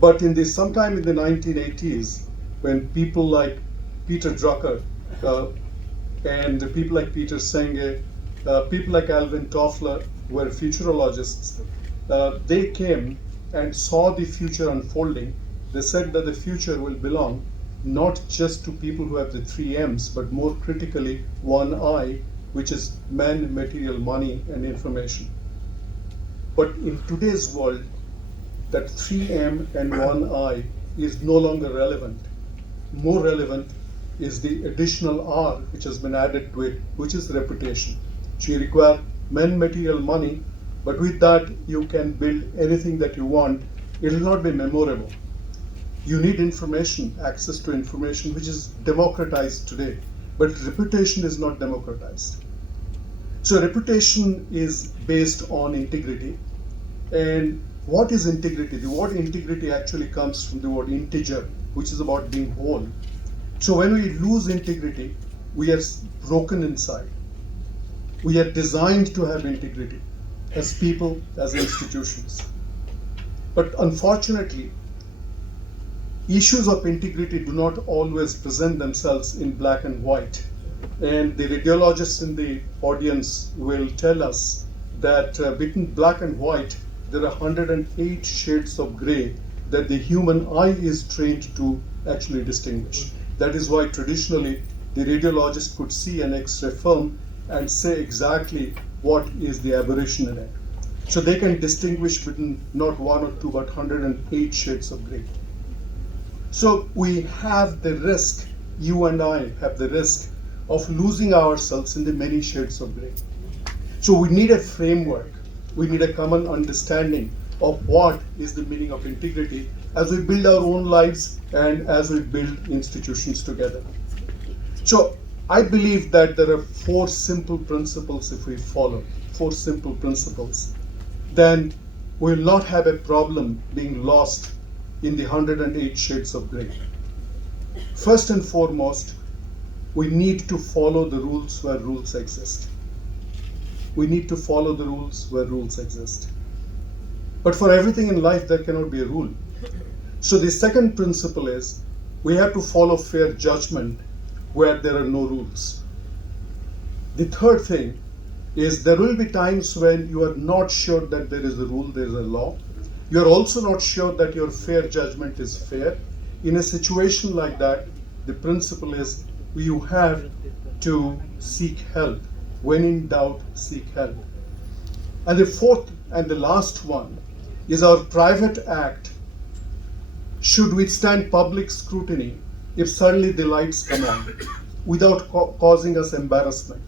But sometime in the 1980s, when people like Peter Drucker uh, and people like Peter Senge, people like Alvin Toffler, who were futurologists, they came and saw the future unfolding. They said that the future will belong not just to people who have the three M's, but more critically, one I, which is man, material, money, and information. But in today's world, that 3M and 1I is no longer relevant. More relevant is the additional R which has been added to it, which is reputation. So you require men, material, money, but with that you can build anything that you want. It will not be memorable. You need information, access to information, which is democratized today, but reputation is not democratized. So reputation is based on integrity. And what is integrity? The word integrity actually comes from the word integer, which is about being whole. So when we lose integrity, we are broken inside. We are designed to have integrity as people, as institutions. But unfortunately, issues of integrity do not always present themselves in black and white. And the radiologists in the audience will tell us that between black and white, there are 108 shades of gray that the human eye is trained to actually distinguish. That is why traditionally the radiologist could see an X-ray film and say exactly what is the aberration in it. So they can distinguish between not one or two, but 108 shades of gray. So we have the risk, you and I have the risk of losing ourselves in the many shades of gray. So we need a framework. We need a common understanding of what is the meaning of integrity as we build our own lives and as we build institutions together. So I believe that there are 4 simple principles if we follow, 4 simple principles, then we will not have a problem being lost in the 108 shades of gray. First and foremost, we need to follow the rules where rules exist. We need to follow the rules where rules exist. But for everything in life, there cannot be a rule. So the second principle is we have to follow fair judgment where there are no rules. The third thing is there will be times when you are not sure that there is a rule, there is a law. You are also not sure that your fair judgment is fair. In a situation like that, the principle is you have to seek help. When in doubt, seek help. And the fourth and the last one is our private act should withstand public scrutiny if suddenly the lights come on without causing us embarrassment.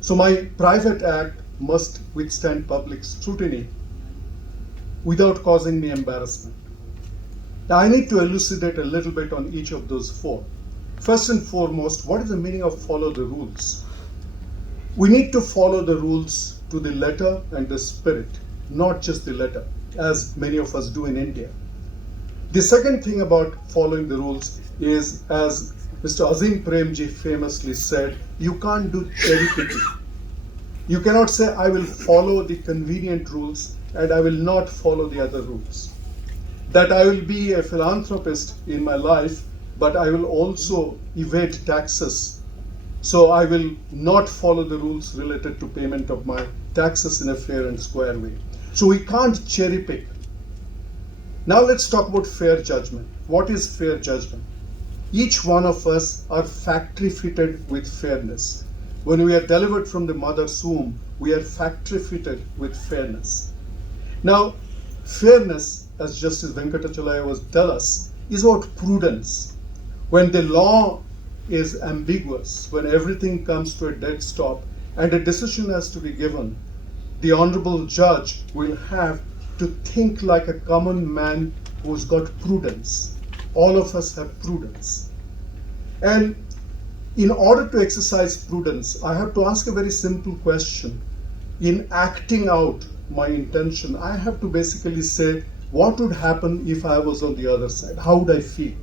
So my private act must withstand public scrutiny without causing me embarrassment. Now I need to elucidate a little bit on each of those 4. First and foremost, what is the meaning of follow the rules? We need to follow the rules to the letter and the spirit, not just the letter, as many of us do in India. The second thing about following the rules is, as Mr. Azim Premji famously said, you can't do cherry picking. You cannot say, I will follow the convenient rules and I will not follow the other rules. That I will be a philanthropist in my life, but I will also evade taxes. So I will not follow the rules related to payment of my taxes in a fair and square way. So we can't cherry pick. Now let's talk about fair judgment. What is fair judgment? Each one of us are factory fitted with fairness. When we are delivered from the mother's womb, we are factory fitted with fairness. Now, fairness, as Justice Venkatachalaya was telling us, is about prudence. When the law is ambiguous, when everything comes to a dead stop and a decision has to be given, the honorable judge will have to think like a common man who's got prudence. All of us have prudence. And in order to exercise prudence, I have to ask a very simple question. In acting out my intention, I have to basically say, what would happen if I was on the other side? How would I feel?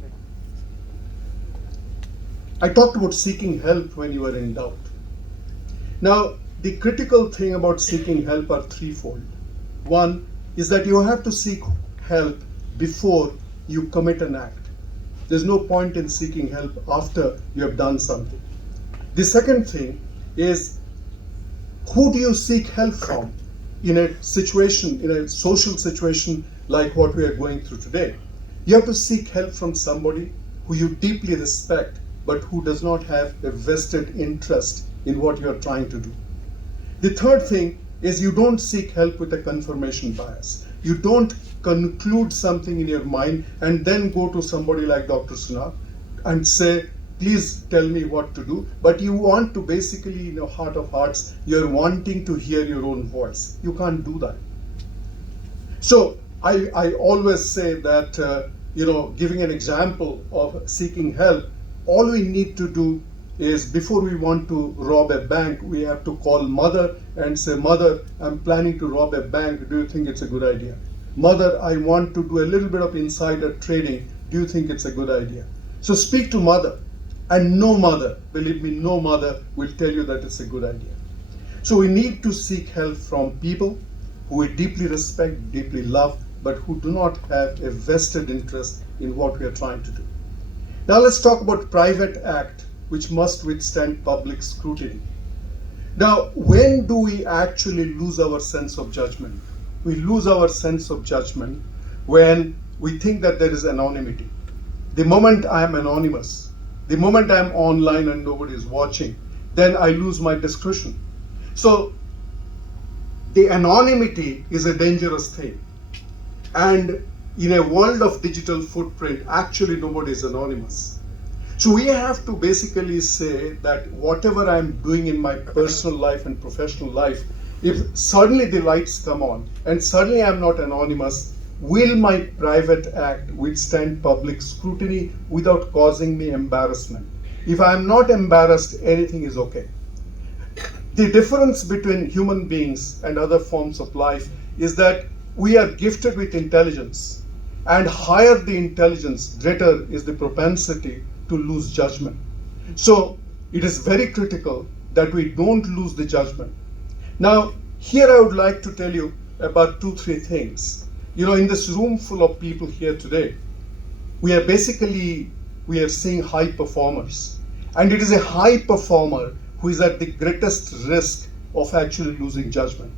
I talked about seeking help when you are in doubt. Now, the critical thing about seeking help are threefold. One is that you have to seek help before you commit an act. There's no point in seeking help after you have done something. The second thing is, who do you seek help from in a situation, in a social situation like what we are going through today? You have to seek help from somebody who you deeply respect, but who does not have a vested interest in what you are trying to do. The third thing is, you don't seek help with a confirmation bias. You don't conclude something in your mind and then go to somebody like Dr. Sunak and say, please tell me what to do. But you want to basically, in your heart of hearts, you're wanting to hear your own voice. You can't do that. So I always say that, giving an example of seeking help, all we need to do is, before we want to rob a bank, we have to call mother and say, Mother, I'm planning to rob a bank. Do you think it's a good idea? Mother, I want to do a little bit of insider trading. Do you think it's a good idea? So speak to mother, and no mother, believe me, no mother will tell you that it's a good idea. So we need to seek help from people who we deeply respect, deeply love, but who do not have a vested interest in what we are trying to do. Now let's talk about private act which must withstand public scrutiny. Now, when do we actually lose our sense of judgment? We lose our sense of judgment when we think that there is anonymity. The moment I am anonymous, the moment I am online and nobody is watching, then I lose my discretion. So the anonymity is a dangerous thing. And in a world of digital footprint, actually nobody is anonymous. So we have to basically say that whatever I'm doing in my personal life and professional life, if suddenly the lights come on and suddenly I'm not anonymous, will my private act withstand public scrutiny without causing me embarrassment? If I'm not embarrassed, anything is okay. The difference between human beings and other forms of life is that we are gifted with intelligence, and higher the intelligence, greater is the propensity to lose judgment. So it is very critical that we don't lose the judgment. Now, here I would like to tell you about 2-3 things. In this room full of people here today, we are seeing high performers. And it is a high performer who is at the greatest risk of actually losing judgment.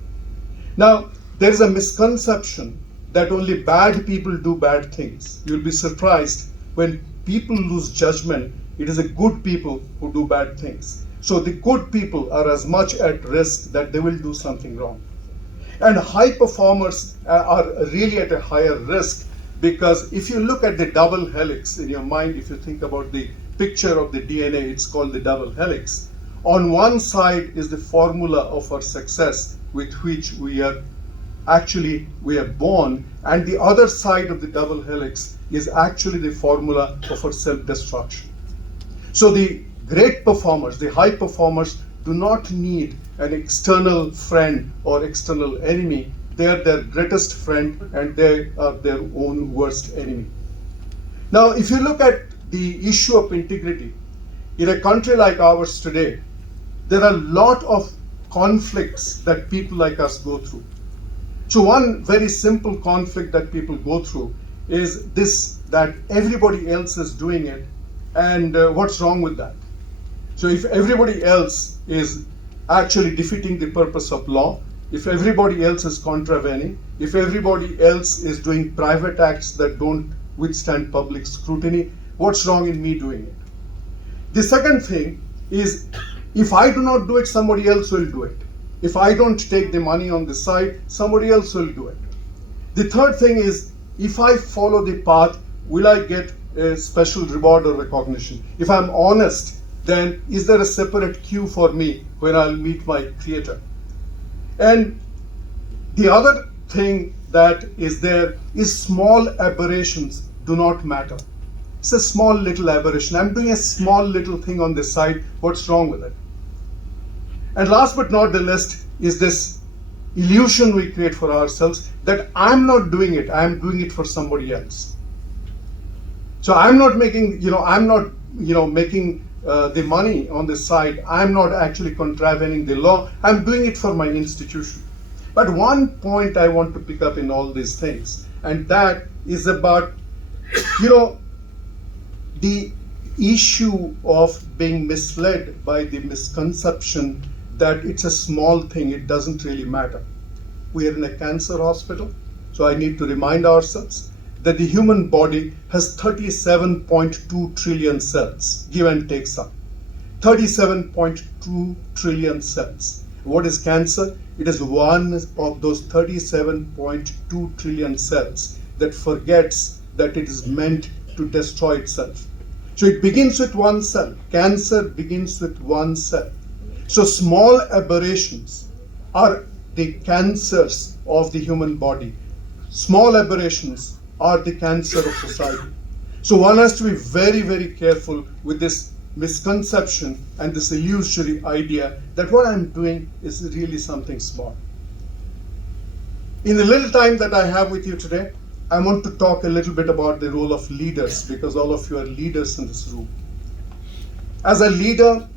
Now, there is a misconception that only bad people do bad things. You'll be surprised when people lose judgment, it is the good people who do bad things. So the good people are as much at risk that they will do something wrong. And high performers are really at a higher risk, because if you look at the double helix in your mind, if you think about the picture of the DNA, it's called the double helix. On one side is the formula of our success with which we are born, and the other side of the double helix is actually the formula of our self-destruction. So the great performers, the high performers, do not need an external friend or external enemy. They are their greatest friend and they are their own worst enemy. Now, if you look at the issue of integrity, in a country like ours today, there are a lot of conflicts that people like us go through. So one very simple conflict that people go through is this, that everybody else is doing it, and what's wrong with that? So if everybody else is actually defeating the purpose of law, if everybody else is contravening, if everybody else is doing private acts that don't withstand public scrutiny, what's wrong in me doing it? The second thing is, if I do not do it, somebody else will do it. If I don't take the money on the side, somebody else will do it. The third thing is, if I follow the path, will I get a special reward or recognition? If I'm honest, then is there a separate queue for me when I'll meet my creator? And the other thing that is there is, small aberrations do not matter. It's a small little aberration. I'm doing a small little thing on the side. What's wrong with it? And last but not the least is this illusion we create for ourselves that I'm not doing it, I'm doing it for somebody else. So I'm not making, making the money on the side. I'm not actually contravening the law. I'm doing it for my institution. But one point I want to pick up in all these things, and that is about You know, the issue of being misled by the misconception that it's a small thing, it doesn't really matter. We are in a cancer hospital, so I need to remind ourselves that the human body has 37.2 trillion cells, give and take some. 37.2 trillion cells. What is cancer? It is one of those 37.2 trillion cells that forgets that it is meant to destroy itself. So it begins with one cell. Cancer begins with one cell. So small aberrations are the cancers of the human body. Small aberrations are the cancer of society. So one has to be very, very careful with this misconception and this illusory idea that what I'm doing is really something small. In the little time that I have with you today, I want to talk a little bit about the role of leaders, because all of you are leaders in this room. As a leader,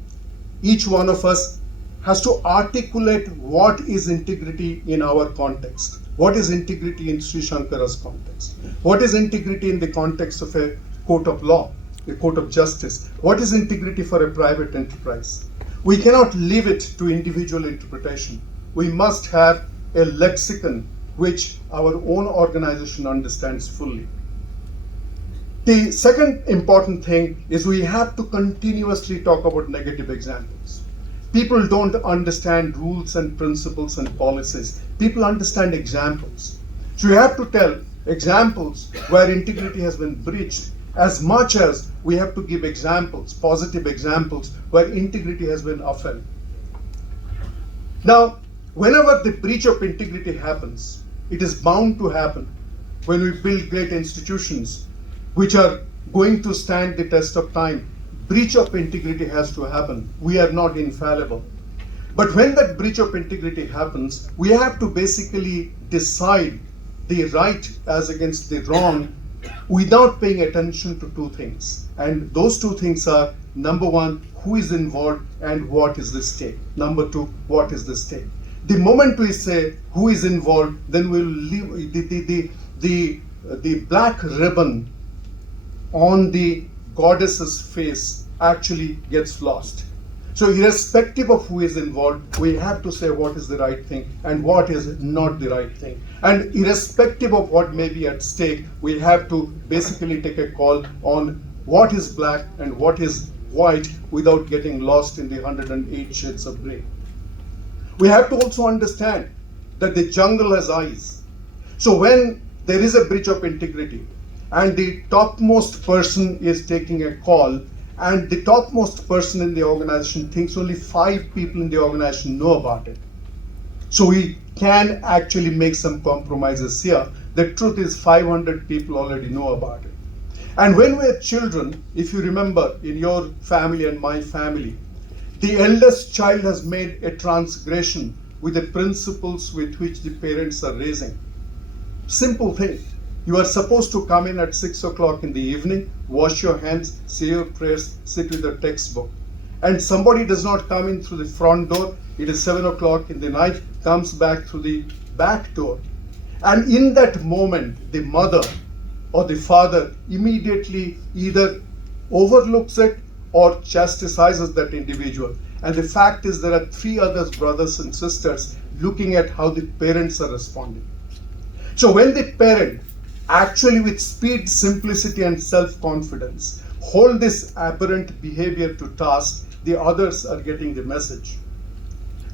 each one of us has to articulate what is integrity in our context. What is integrity in Sri Shankara's context? What is integrity in the context of a court of law, a court of justice? What is integrity for a private enterprise? We cannot leave it to individual interpretation. We must have a lexicon which our own organization understands fully. The second important thing is we have to continuously talk about negative examples. People don't understand rules and principles and policies. People understand examples. So you have to tell examples where integrity has been breached, as much as we have to give examples, positive examples, where integrity has been upheld. Now, whenever the breach of integrity happens, it is bound to happen when we build great institutions which are going to stand the test of time. Breach of integrity has to happen. We are not infallible. But when that breach of integrity happens, we have to basically decide the right as against the wrong without paying attention to two things. And those two things are, number one, who is involved and what is the stake. Number two, what is the stake. The moment we say who is involved, then we'll leave the black ribbon on the goddess's face actually gets lost. So irrespective of who is involved, we have to say what is the right thing and what is not the right thing. And irrespective of what may be at stake, we have to basically take a call on what is black and what is white without getting lost in the 108 shades of gray. We have to also understand that the jungle has eyes. So when there is a breach of integrity and the topmost person is taking a call, and the topmost person in the organization thinks only 5 people in the organization know about it. So we can actually make some compromises here. The truth is 500 people already know about it. And when we're children, if you remember in your family and my family, the eldest child has made a transgression with the principles with which the parents are raising. Simple thing. You are supposed to come in at 6 o'clock in the evening, wash your hands, say your prayers, sit with your textbook. And somebody does not come in through the front door, it is 7 o'clock in the night, comes back through the back door. And in that moment, the mother or the father immediately either overlooks it or chastises that individual. And the fact is there are 3 other brothers and sisters looking at how the parents are responding. So when the parent actually with speed, simplicity and self-confidence hold this aberrant behavior to task, the others are getting the message.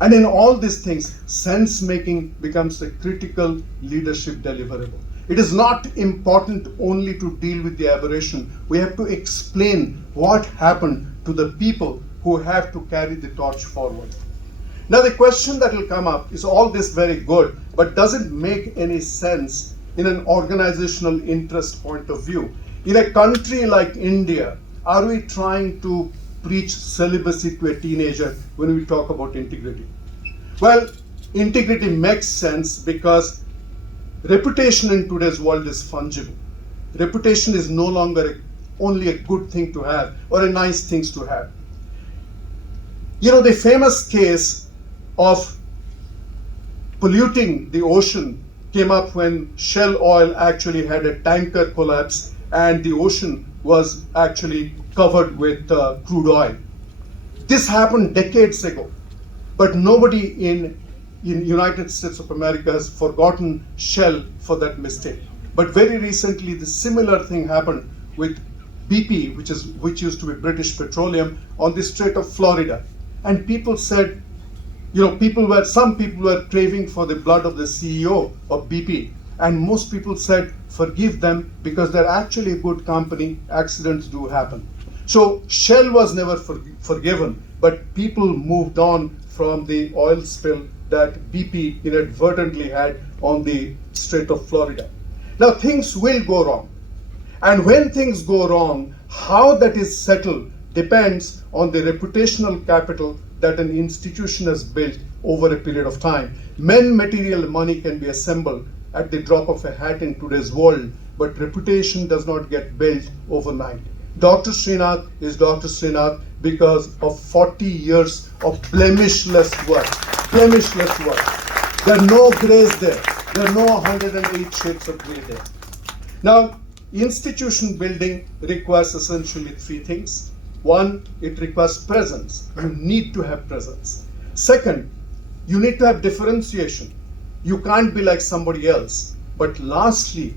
And in all these things, sense making becomes a critical leadership deliverable. It is not important only to deal with the aberration. We have to explain what happened to the people who have to carry the torch forward. Now the question that will come up is, all this very good, but does it make any sense in an organizational interest point of view? In a country like India, are we trying to preach celibacy to a teenager when we talk about integrity? Well, integrity makes sense because reputation in today's world is fungible. Reputation is no longer only a good thing to have or a nice thing to have. You know, the famous case of polluting the ocean came up when Shell Oil actually had a tanker collapse and the ocean was actually covered with crude oil. This happened decades ago, but nobody in United States of America has forgotten Shell for that mistake. But very recently, the similar thing happened with BP, which used to be British Petroleum, on the Strait of Florida. And people said, some people were craving for the blood of the CEO of BP. And most people said, forgive them because they're actually a good company, accidents do happen. So Shell was never forgiven, but people moved on from the oil spill that BP inadvertently had on the Strait of Florida. Now things will go wrong. And when things go wrong, how that is settled depends on the reputational capital that an institution has built over a period of time. Material money can be assembled at the drop of a hat in today's world, but reputation does not get built overnight. Dr. Srinath is Dr. Srinath because of 40 years of blemishless work. Blemishless work. There are no grays there. There are no 108 shades of gray there. Now, institution building requires essentially three things. One, it requires presence. You need to have presence. Second, you need to have differentiation. You can't be like somebody else. But lastly,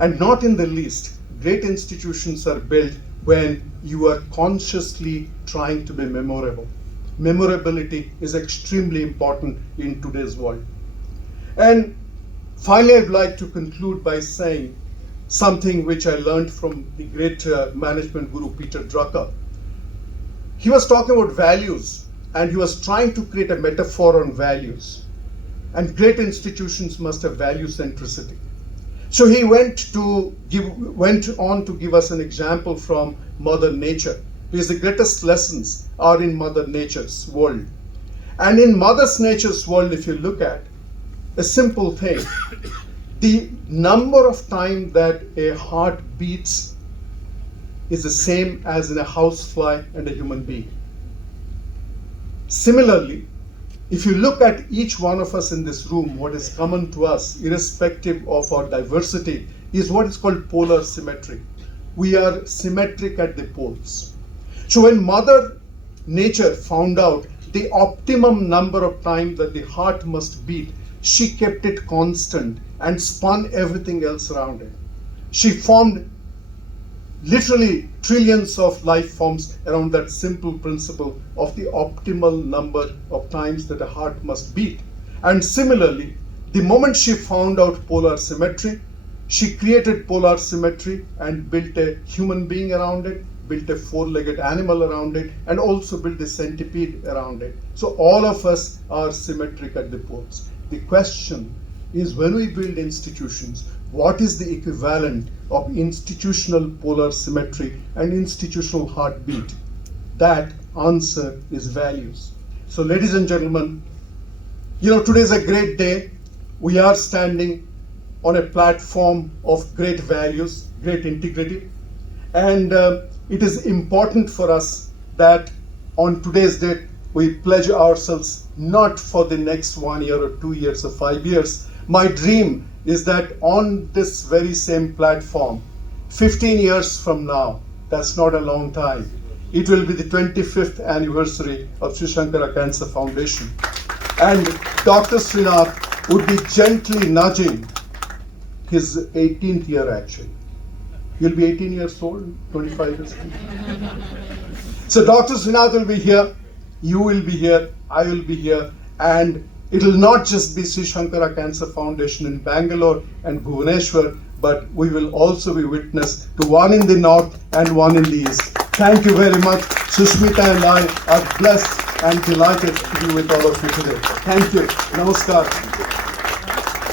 and not in the least, great institutions are built when you are consciously trying to be memorable. Memorability is extremely important in today's world. And finally, I'd like to conclude by saying something which I learned from the great management guru Peter Drucker. He was talking about values, and he was trying to create a metaphor on values. And great institutions must have value centricity. So he went on to give us an example from Mother Nature, because the greatest lessons are in Mother Nature's world. And in Mother Nature's world, if you look at a simple thing, the number of times that a heart beats is the same as in a housefly and a human being. Similarly, if you look at each one of us in this room, what is common to us, irrespective of our diversity, is what is called polar symmetry. We are symmetric at the poles. So when Mother Nature found out the optimum number of times that the heart must beat, she kept it constant and spun everything else around it. She formed literally trillions of life forms around that simple principle of the optimal number of times that a heart must beat. And similarly, the moment she found out polar symmetry, she created polar symmetry and built a human being around it, built a four-legged animal around it, and also built a centipede around it. So all of us are symmetric at the poles. The question is, when we build institutions, what is the equivalent of institutional polar symmetry and institutional heartbeat? That answer is values. So ladies and gentlemen, today is a great day. We are standing on a platform of great values, great integrity. And it is important for us that on today's date, we pledge ourselves not for the next 1 year or 2 years or 5 years. My dream is that on this very same platform, 15 years from now, that's not a long time, it will be the 25th anniversary of Sri Shankara Cancer Foundation. And Dr. Srinath would be gently nudging his 18th year actually. He'll be 18 years old, 25 years old. So Dr. Srinath will be here, you will be here, I will be here, and it will not just be Sri Shankara Cancer Foundation in Bangalore and Bhubaneswar, but we will also be witness to one in the north and one in the east. Thank you very much. Sushmita and I are blessed and delighted to be with all of you today. Thank you. Namaskar.